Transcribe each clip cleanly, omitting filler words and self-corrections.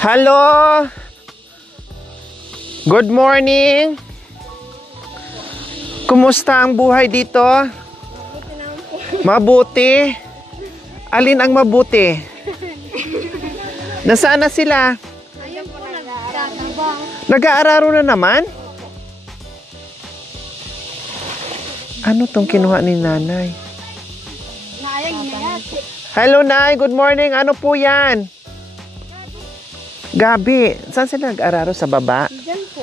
Hello! Good morning! Kumusta ang buhay dito? Mabuti? Alin ang mabuti? Nasaan na sila? Nag-aararo na naman? Ano tong kinuha ni nanay? Hello, Nay. Good morning. Ano po yan? Gabi. Saan sila nag-araro? Sa baba? Diyan po.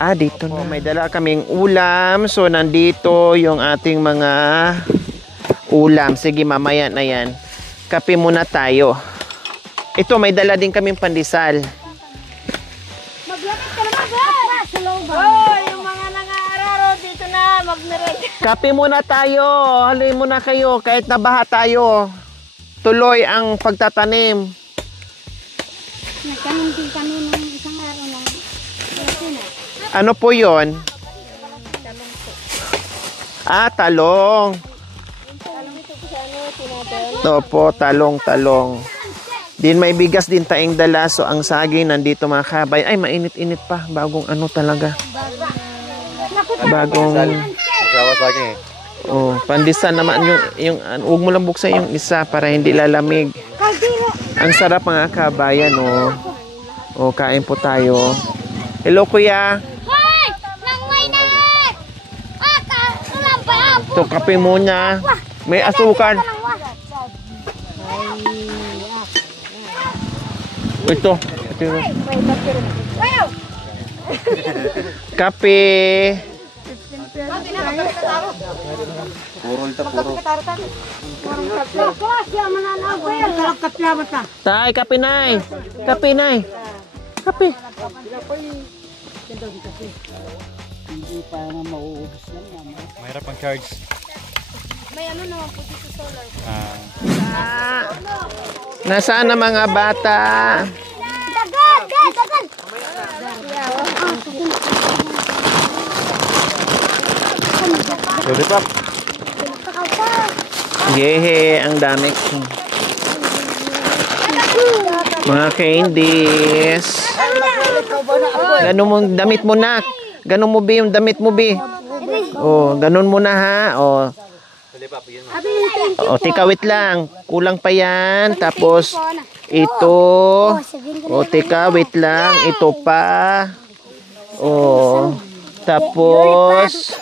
Ah, dito na. May dala kaming ulam. So, nandito yung ating mga ulam. Sige, mamaya na yan. Kape muna tayo. Ito, may dala din kaming pandesal. Maglakad ka naman ba? Sa looban. Oh, yung mga nang-aararo dito na magmerenda. Kape muna tayo. Halin muna kayo. Kahit nabaha tayo. Tuloy ang pagtatanim. Nagtanim din kami ng isang araw ng Pilipina. Ano po yon? Talong po. Ah, talong. Talong ito po sa ano, tinadal. Ito po, talong. Din may bigas din taing dala. So, ang saging nandito mga kabay. Ay, mainit-init pa. Bagong ano talaga. Bagong... Masawa saging eh. Oh, pandisan naman yung huwag mo lang buksan yung isa para hindi lalamig. Ang sarap mga kabayan, oh. Oh, kain po tayo. Hello, kuya. Hoy! Nangway na! Ulam pa! Ito, kape muna. May asukal. Ito. Kape. Puro ito, puro. Tay, kape, nay. Kape, nay. Kape. Mahirap ang charge. May ano naman po dito solar. Nasaan na mga bata? Dagan! Dagan! Lollipop. Yehe, ang dami. Mga candies. Ganun mo, damit mo na. Ganun mo ba yung damit mo, bi? Oh, ganun mo na ha. Oh. Oh, tikawit lang. Kulang pa yan. Tapos, ito. Oh, tikawit lang. Ito pa. Oh. Tapos,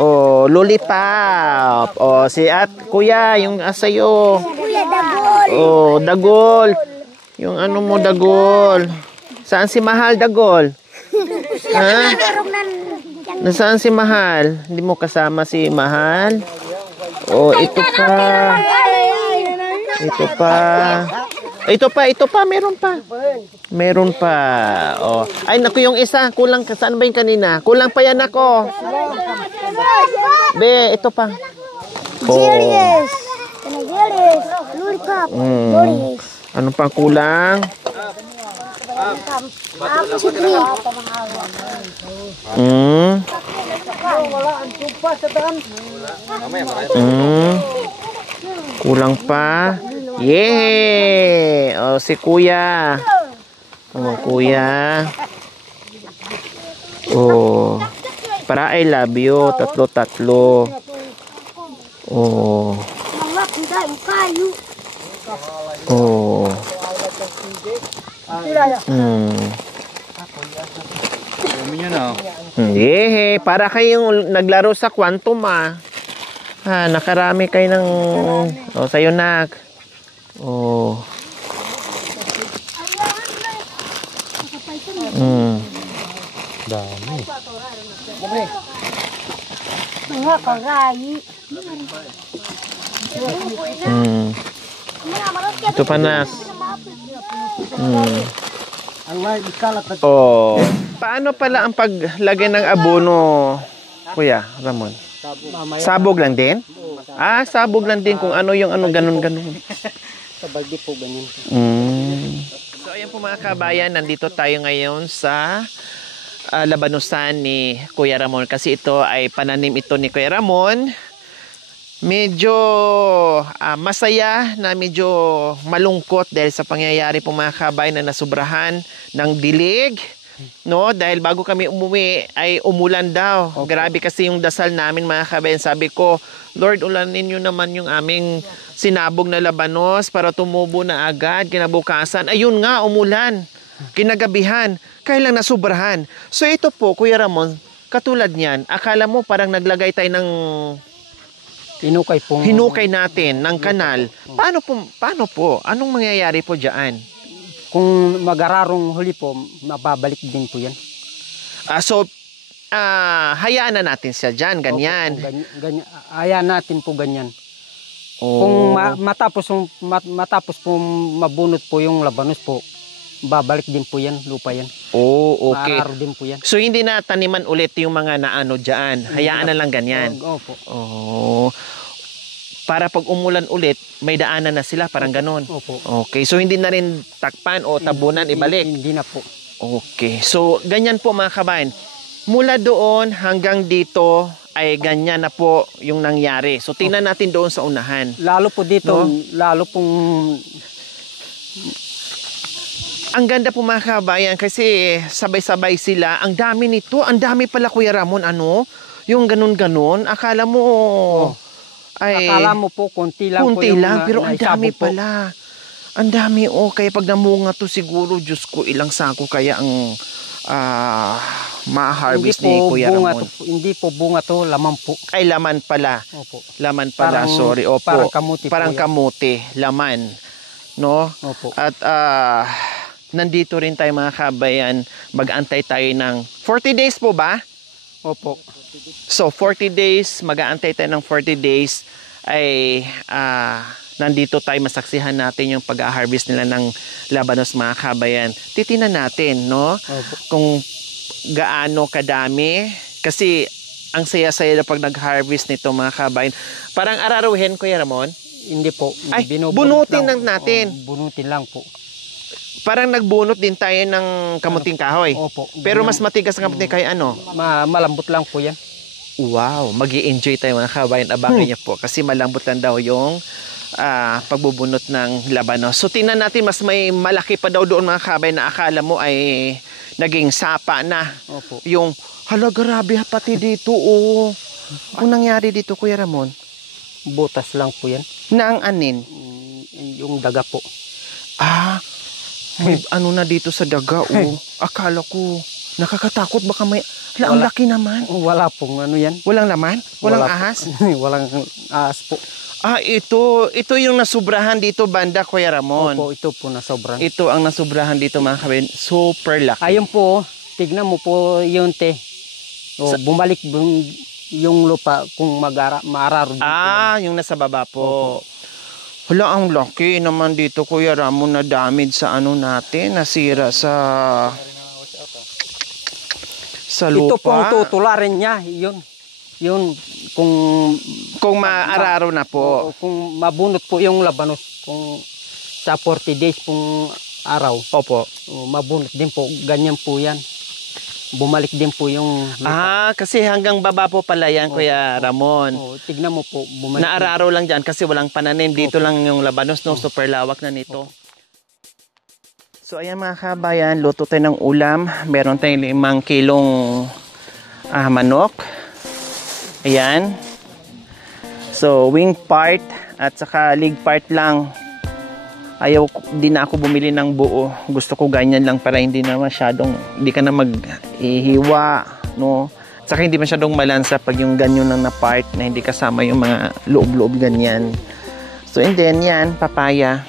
oh, lollipop. Oh, si kuya, yung asayo. Kuya, dagol! Oh, dagol. Yung ano mo, dagol. Saan si Mahal, dagol? Ha? Nasaan si Mahal? Hindi mo kasama si Mahal? Oh, ito pa. Ito pa. Ito pa, meron pa. Meron pa. Oh. Ay, naku, yung isa. Kulang, saan ba yung kanina? Kulang pa yan ako. Be, ito pa. Oh. Lollipop. Ano pang kulang? Kulang pa. Yay! Oh, si kuya. Oh, kuya. Oh. Para I love you. Tatlo. Oh. Oh. Yay! Para kayong naglaro sa Quantum, ah. Ah, nakarami kayo ng... Oh, sa'yo, nak. Oh. Dami. Mga karayi. Ito pa, nak. Oh. Paano pala ang paglagay ng abono, Kuya Ramon? Sabog lang din? Ah, sabog lang din kung ano yung ano, ganun. Sa balde po ganun. So, ayan po mga kabayan, nandito tayo ngayon sa labanusan ni Kuya Ramon. Kasi ito ay pananim ito ni Kuya Ramon. medyo masaya na medyo malungkot dahil sa pangyayari po mga kabayan na nasubrahan ng dilig. No, dahil bago kami umuwi ay umulan daw. Okay. Grabe kasi yung dasal namin mga kabayan. Sabi ko, Lord, ulanin nyo naman yung aming sinabog na labanos para tumubo na agad kinabukasan. Ayun nga, umulan. Kinagabihan. Kailang nasubrahan. So ito po, Kuya Ramon, katulad niyan, akala mo parang naglagay tayo ng hinukay natin ng kanal. Paano po? Anong mangyayari po diyan? Kung mag-ararong huli po, mababalik din po yan. So, hayaan na natin siya diyan, ganyan. Opo, ganyan. Hayaan natin po ganyan. Oh. Kung matapos po mabunot po yung labanos po, babalik din po yan, lupa yan. Oh, okay. Maararo din po yan. So, hindi na taniman ulit yung mga naano diyan. Hayaan na lang ganyan. Opo. Oh. Para pag umulan ulit, may daanan na sila, parang ganon. Opo. Okay, so hindi na rin takpan o tabunan, ibalik. Hindi na po. Okay, so ganyan po mga kabayan. Mula doon hanggang dito ay ganyan na po yung nangyari. So tingnan natin doon sa unahan. Lalo po dito, No? lalo pong... Ang ganda po mga kabayan kasi sabay-sabay sila. Ang dami nito, ang dami pala Kuya Ramon, ano? Yung ganon-ganon, akala mo... Ay, Akala mo po, konti lang po kunti yung lang, pero ang dami naisabog po. pala. Ang dami, kaya pag namunga to siguro, Diyos ko, ilang sako kaya ang ma-harvest ni Kuya Ramon. Hindi po bunga to, laman po. Ay, laman pala. Opo. Laman pala, sorry. Opo. Parang kamuti Parang po yan. kamuti, laman. No? Opo. At nandito rin tayo mga kabayan, mag-aantay tayo ng 40 days po ba? Opo. So, 40 days, mag-aantay tayo ng 40 days ay nandito tayo masaksihan natin yung pag-harvest nila ng labanos mga kabayan. Titinan natin, no? Opo. Kung gaano kadami. Kasi ang saya-saya na pag nag-harvest nito mga kabayan. Parang araruhin, Kuya Ramon. Hindi po. Ay, Binubunot bunutin lang. lang natin. Bunutin lang po. Parang nagbunot din tayo ng kamuting kahoy. Opo. Pero mas matigas ang kamuting kahoy, ano? Malambot lang po yan. Wow, mag-i-enjoy tayo mga kabayan. Abangan niyo po kasi malambot lang daw yung pagbubunot ng labanos. So tingnan natin, mas may malaki pa daw doon mga kabayan na akala mo ay naging sapa na. Opo. Yung, hala grabe pati dito, oh. Ang nangyari dito, Kuya Ramon? Butas lang po yan. Na ang anin? Yung daga po. May ano na dito sa daga, oh. Akala ko, nakakatakot baka may... Ang Wala. laki naman. Wala pong ano yan. Walang laman? Walang Wala po. ahas? Walang ahas po. Ito yung nasubrahan dito banda, Kuya Ramon. Opo, ito po na sobrang. Ito ang nasubrahan dito mga kabayan. Super laki. Ayun po, tignan mo po yun te. Bumalik yung lupa kung maararo dito. Yung nasa baba po. Hala, ang laki naman dito, Kuya Ramon, na damage sa ano natin, nasira sa lupa. Ito pong tutularin niya, yun. Yun, kung maararo na po. Kung mabunot po yung labanos, kung sa 40 days pong araw, Opo. mabunot din po, ganyan po yan. Bumalik din po yung lupa. Kasi hanggang baba po pala yan, Kuya Ramon. Tignan mo po, bumalik. Naararo lang dyan kasi walang pananim. Dito lang yung labanos, no? Super lawak na nito. So ayan mga kabayan, luto tayo ng ulam. Meron tayong 5 kilong manok. Ayan. So wing part at saka leg part lang. Ayaw din na ako bumili ng buo. Gusto ko ganyan lang para hindi na masyadong, hindi ka na maghihiwa, no? Saka hindi masyadong malansa pag yung ganyan na part na hindi kasama yung mga loob-loob ganyan. So and then yan, papaya.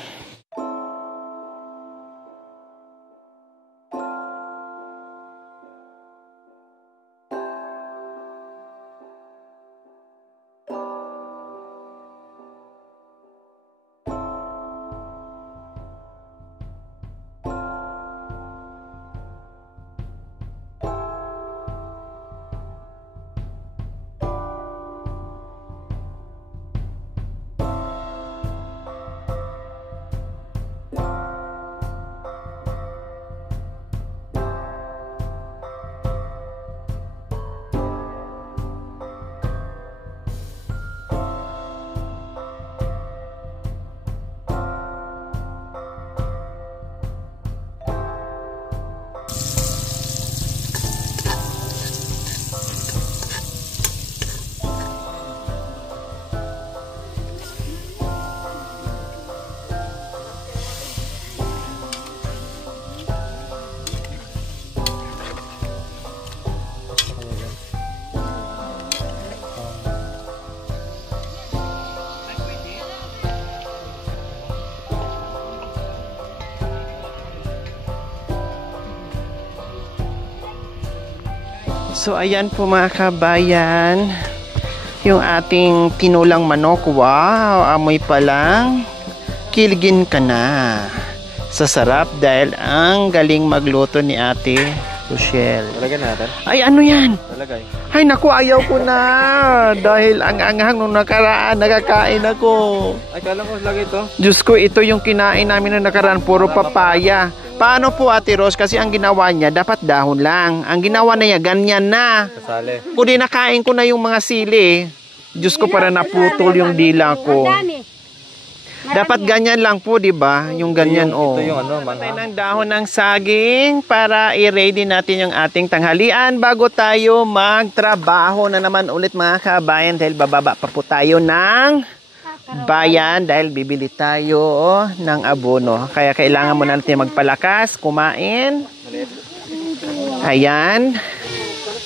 So ayan po mga kabayan, yung ating tinulang manok. Wow, amoy pa lang, kiligin ka na sa sarap dahil ang galing magluto ni Ate Rochelle. Talagay na natin. Ay, ano yan? Talagay. Ay naku, ayaw ko na dahil ang anghang nung nakaraan nakakain ako. Ay, kala ko lagay ito. Diyos ko, ito yung kinain namin na nakaraan, puro papaya. Paano po Ate Ros? Kasi ang ginawa niya, dapat dahon lang. Ang ginawa niya, ganyan na. Kasali. Kung di nakain ko na yung mga sili, Diyos ko, para naputol yung dila ko. Dapat ganyan lang po, di ba? Yung ganyan, oh. Ito yung ano, Patay ng dahon ng saging para i-ready natin yung ating tanghalian bago tayo magtrabaho na naman ulit mga kabayan dahil bababa pa po tayo ng bayan dahil bibili tayo ng abono. Kaya kailangan mo natin magpalakas, kumain. Ayan.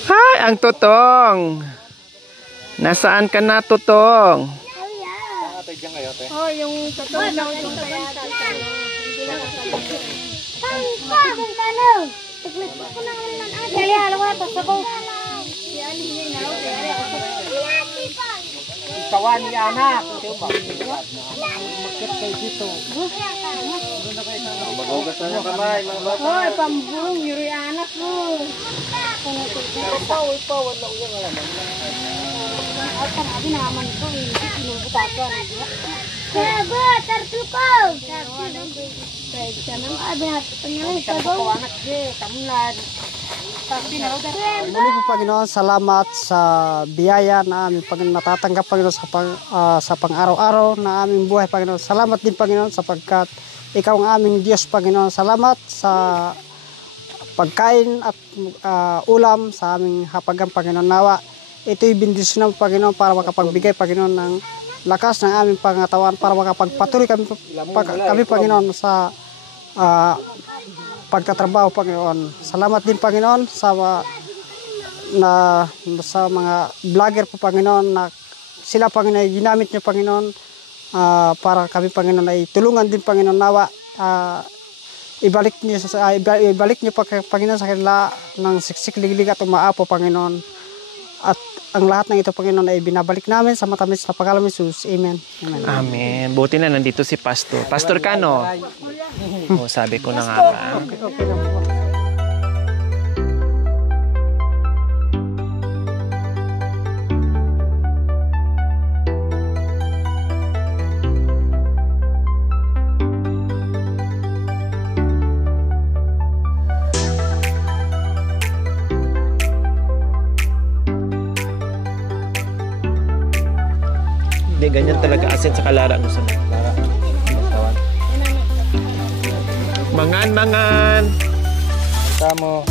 Hi, ang Totong. Nasaan ka na, Totong? Oh, yung totoo lang yung Kawan ni anak. Maghugas na yung kamay, mga bata. Hoy, pambulong yuri anak mo. Muli po Panginoon, salamat sa biyaya na aming natatanggap Panginoon sa pang-araw-araw na aming buhay Panginoon. Salamat din Panginoon sapagkat Ikaw ang aming Diyos Panginoon. Salamat sa pagkain at ulam sa aming hapagang Panginoon. Nawa ito'y bendisyon ng Panginoon para makapagbigay Panginoon ng lakas ng aming pangatawan para makapagpatuloy kami Panginoon sa pagtatrabaho Panginoon. Salamat din Panginoon sa mga vlogger po Panginoon na sila Panginoon ay ginamit niyo Panginoon para kami Panginoon ay tulungan din Panginoon. Nawa ibalik niyo Panginoon sa kanila ng siksik liglig at umaapo Panginoon. At ang lahat ng ito Panginoon ay binabalik namin sa matamis na pangalan ni Jesus. Amen. Amen. Amen. Buti na nandito si Pastor. Pastor Kano? Oh, sabi ko na nga ba. Hindi, ganyan talaga asin sa kalara. Gusto mo? Mangan. Tamo.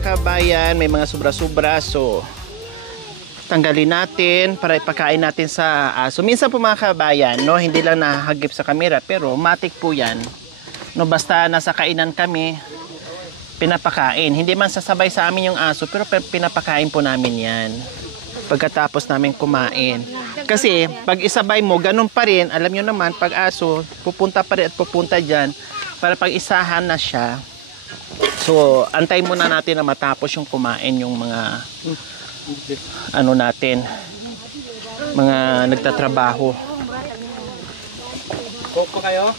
Kabayan, may mga sobra-sobra, so tanggalin natin para ipakain natin sa aso. Minsan po mga kabayan, no, hindi lang nahagip sa kamera pero matik po yan, no, basta nasa kainan kami pinapakain. Hindi man sasabay sa amin yung aso, pero pinapakain po namin yan pagkatapos namin kumain. Kasi pag isabay mo, ganun pa rin. Alam nyo naman, pag aso, pupunta pa rin at pupunta dyan para pag isahan na siya. So, antay muna natin na matapos yung kumain yung mga ano natin, mga nagtatrabaho. Coke pa kayo?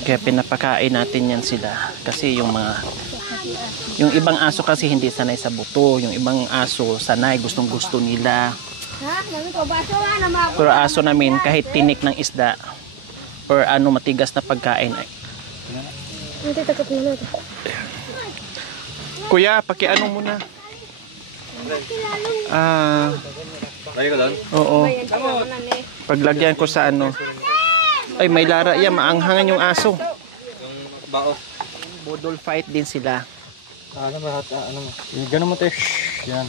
Kaya pinapakain natin yan sila. Kasi yung ibang aso kasi hindi sanay sa buto. Yung ibang aso sanay, gustong gusto nila. Pero aso namin kahit tinik ng isda or ano matigas na pagkain ay. Kuya, pakiano muna. Kayo ka doon? Oo. Paglagyan ko sa ano. Ay, may lara. Yan, maanghangan yung aso. Yung bao. Budol fight din sila. Ano ba? Ano mo? Ganun mo tayo. Yan.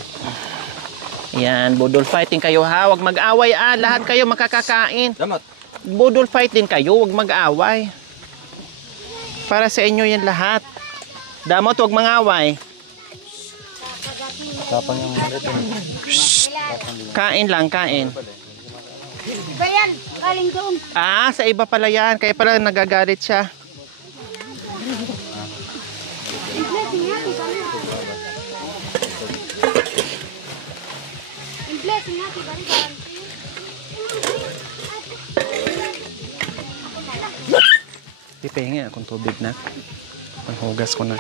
Yan, budol fighting kayo ha. Huwag mag-away lahat kayo makakakain. Damat. Budol fight din kayo. Huwag mag-away. Para sa inyo yan lahat. Damot, huwag mag-away. Tapang yung Kain lang, kain. Iba yan, galing doon. Sa iba pala yan. Kaya pala nagagalit siya. Ipahingi akong tubig na. Panghugas ko na.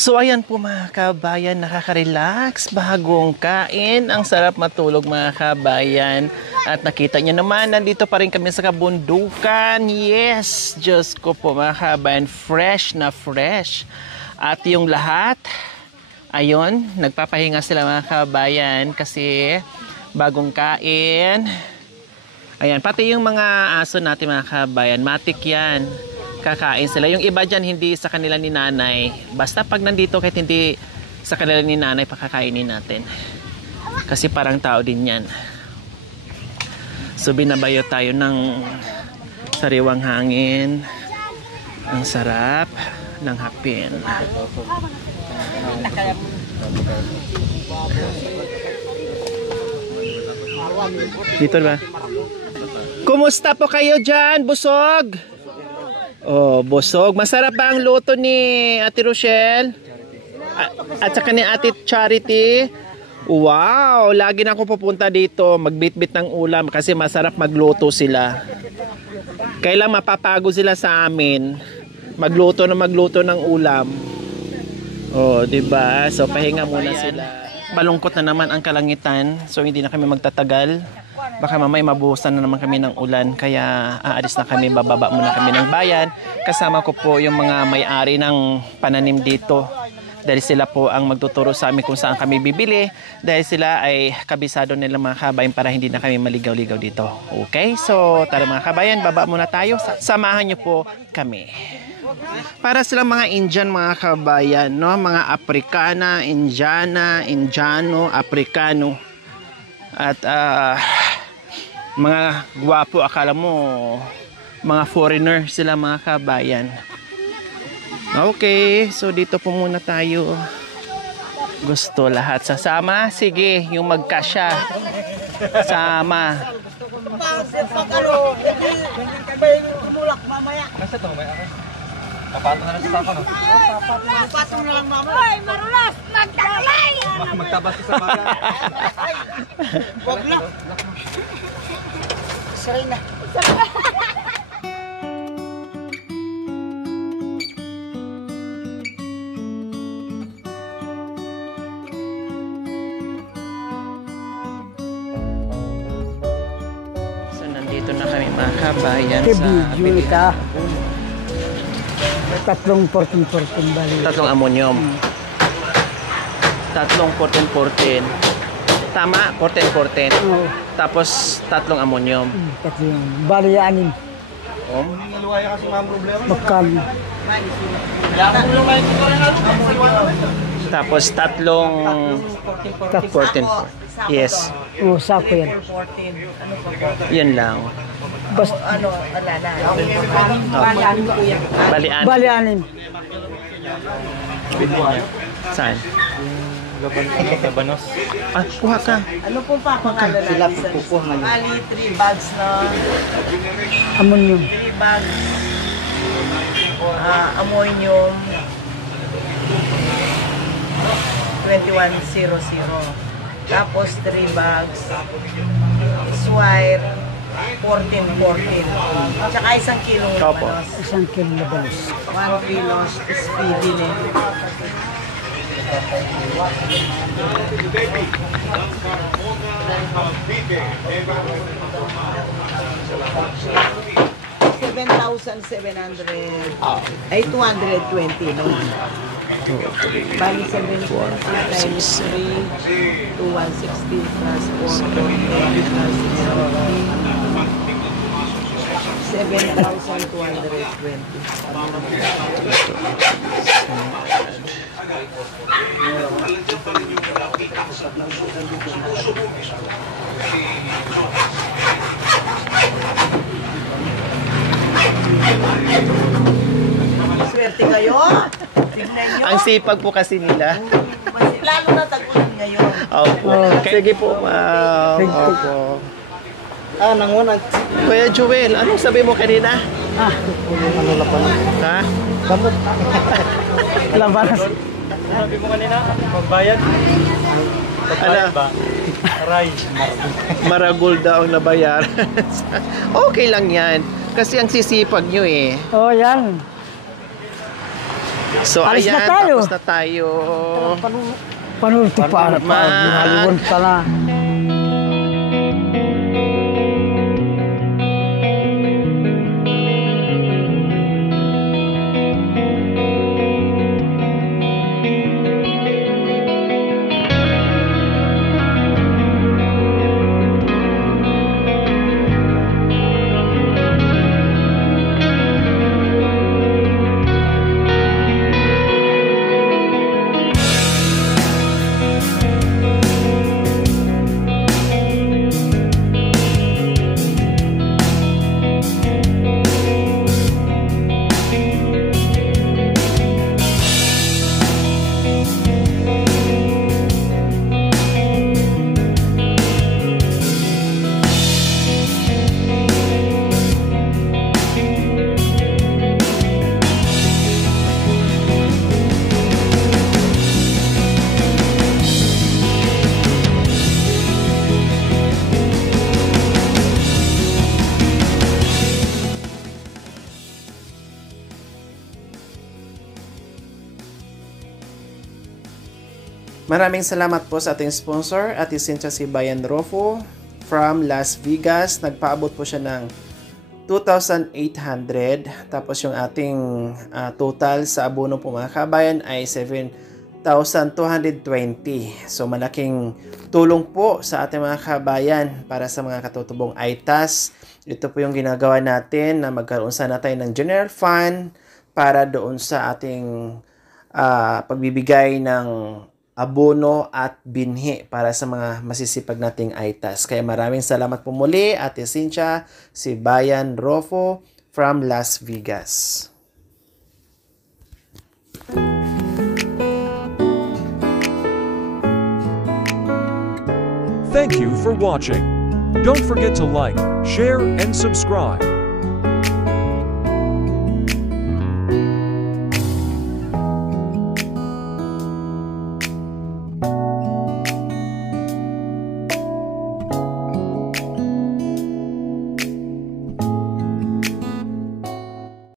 So ayan po mga kabayan, nakaka-relax, bagong kain, ang sarap matulog mga kabayan. At nakita nyo naman, nandito pa rin kami sa kabundukan. Yes, Diyos ko po mga kabayan, fresh na fresh. At yung lahat, ayun, nagpapahinga sila mga kabayan kasi bagong kain. Ayan, pati yung mga aso natin mga kabayan, matik yan. Kakain sila. Yung iba dyan, hindi sa kanila ni nanay. Basta pag nandito, kahit hindi sa kanila ni nanay, pakakainin natin. Kasi parang tao din yan. So, binabayo tayo ng sariwang hangin. Ang sarap ng hapin. Dito ba? Kumusta po kayo dyan, busog? Oh, busog. Masarap ba ang luto ni Ate Rochelle? At saka ni Ate Charity? Wow! Lagi na ako pupunta dito magbitbit ng ulam kasi masarap magluto sila. Kailang mapapagod sila sa amin. Magluto ng ulam. Oh, 'di ba? So pahinga muna sila. Malungkot na naman ang kalangitan. So hindi na kami magtatagal. Baka mamay mabuhusan na naman kami ng ulan. Kaya aalis na kami, bababa muna kami ng bayan. Kasama ko po yung mga may-ari ng pananim dito. Dahil sila po ang magtuturo sa amin kung saan kami bibili. Dahil sila ay kabisado nila mga kabayan para hindi na kami maligaw-ligaw dito. Okay? So tara mga kabayan, baba muna tayo. Samahan niyo po kami. Para silang mga Indian mga kabayan, no? Mga Africana, Indiana, Indiano, Africano. At mga gwapo, akala mo mga foreigner sila mga kabayan. Okay, so dito po muna tayo. Gusto lahat sasama? Sige, yung magkasya. Sama. Papato na lang sa tako, no? Papato na lang mama. Hoy, marulas! Magtabay! Magtabas ka sa baga. Wag na. Saray na. So nandito na kami mga kabayan sa Video ka. Tatlong 14-14 bali. tatlong ammonium. Tatlong 14-14. Tama, 14-14. Oo. Tapos tatlong ammonium. Tatlong bali 6. Naluwaya kasi mga problema. Magkano? Tapos tatlong 14. Yes. Oh, sako yan. 14. Yun lang. Basta, Wala na. Balian. bali anim. Saan? Labanos. Ah, kuha ka. Ano pong papangalan natin? Bali, 3 bags na. Ammonium. 3 bags. Ammonium. 2100. Tapos 3 bags. Swire. 14. Tsaka 1 kilong Opo. labanos. 1 kilo labanos. 1 kilos speedy. $7,700. Ay, 220, no? Bali, 720 times 3 to 160 plus 4 plus 7,220. Swerte kayo. Tignan nyo. Ang sipag po kasi nila. Lalo na tag-ulan ngayon. Opo. Sige po, ma'am. Opo. Nangunan. Kuya Joel, anong sabi mo kanina? Ano labanos? Ha? Gamot. Labanos. Sabi mo kanina, magbayad. Ala, ba? Aray. maragol daw ang nabayaran. Okay lang yan. Kasi ang sisipag nyo eh. Oh, yan. So, Alis na ayan, tayo. tapos na tayo. Panulti pa. Haluan ka na. Maraming salamat po sa ating sponsor, Ate Cynthia Sibayan Rofo from Las Vegas. Nagpaabot po siya ng 2,800. Tapos yung ating total sa abono po mga kabayan ay 7,220. So malaking tulong po sa ating mga kabayan para sa mga katutubong ITAS. Ito po yung ginagawa natin na magkaroon sana tayo ng general fund para doon sa ating pagbibigay ng abono at binhi para sa mga masisipag nating ITAS. Kaya maraming salamat po muli, Ate Cynthia Sibayan Rofo from Las Vegas. Thank you for watching. Don't forget to like, share, and subscribe.